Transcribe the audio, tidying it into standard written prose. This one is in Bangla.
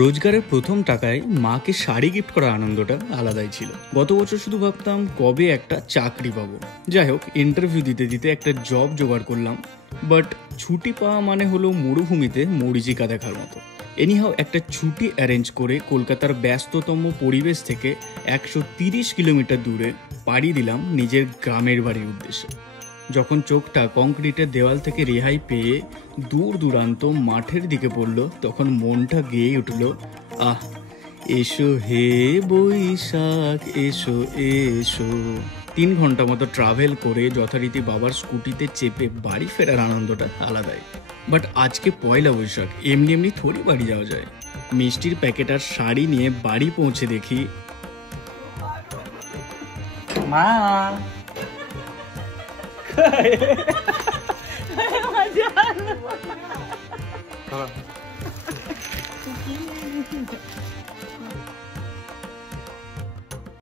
রোজগারের প্রথম টাকায় মাকে শাড়ি গিফট করার আনন্দটা আলাদাই ছিল। গত বছর শুধু ভাবতাম কবে একটা চাকরি পাবো। যাই হোক, ইন্টারভিউ দিতে দিতে একটা জব জোগাড় করলাম। বাট ছুটি পাওয়া মানে হলো মরুভূমিতে মরিচিকা দেখার মতো। এনিহাও একটা ছুটি অ্যারেঞ্জ করে কলকাতার ব্যস্ততম পরিবেশ থেকে 130 কিলোমিটার দূরে পাড়ি দিলাম নিজের গ্রামের বাড়ির উদ্দেশ্যে। যখন চোখটা কংক্রিটের দেওয়াল থেকে রেহাই পেয়ে দূর দূরান্ত মাঠের দিকে পড়ল, তখন মনটা গেয়ে উঠল, আহ এসো হে বৈশাখ এসো এসো। 3 ঘন্টা মতো ট্রাভেল করে যথারীতি বাবার স্কুটিতে চেপে বাড়ি ফেরার আনন্দটা আলাদাই। বাট আজকে পয়লা বৈশাখ, এমনি এমনি থোড়ি বাড়ি যাওয়া যায়। মিষ্টির প্যাকেট আর শাড়ি নিয়ে বাড়ি পৌঁছে দেখি মা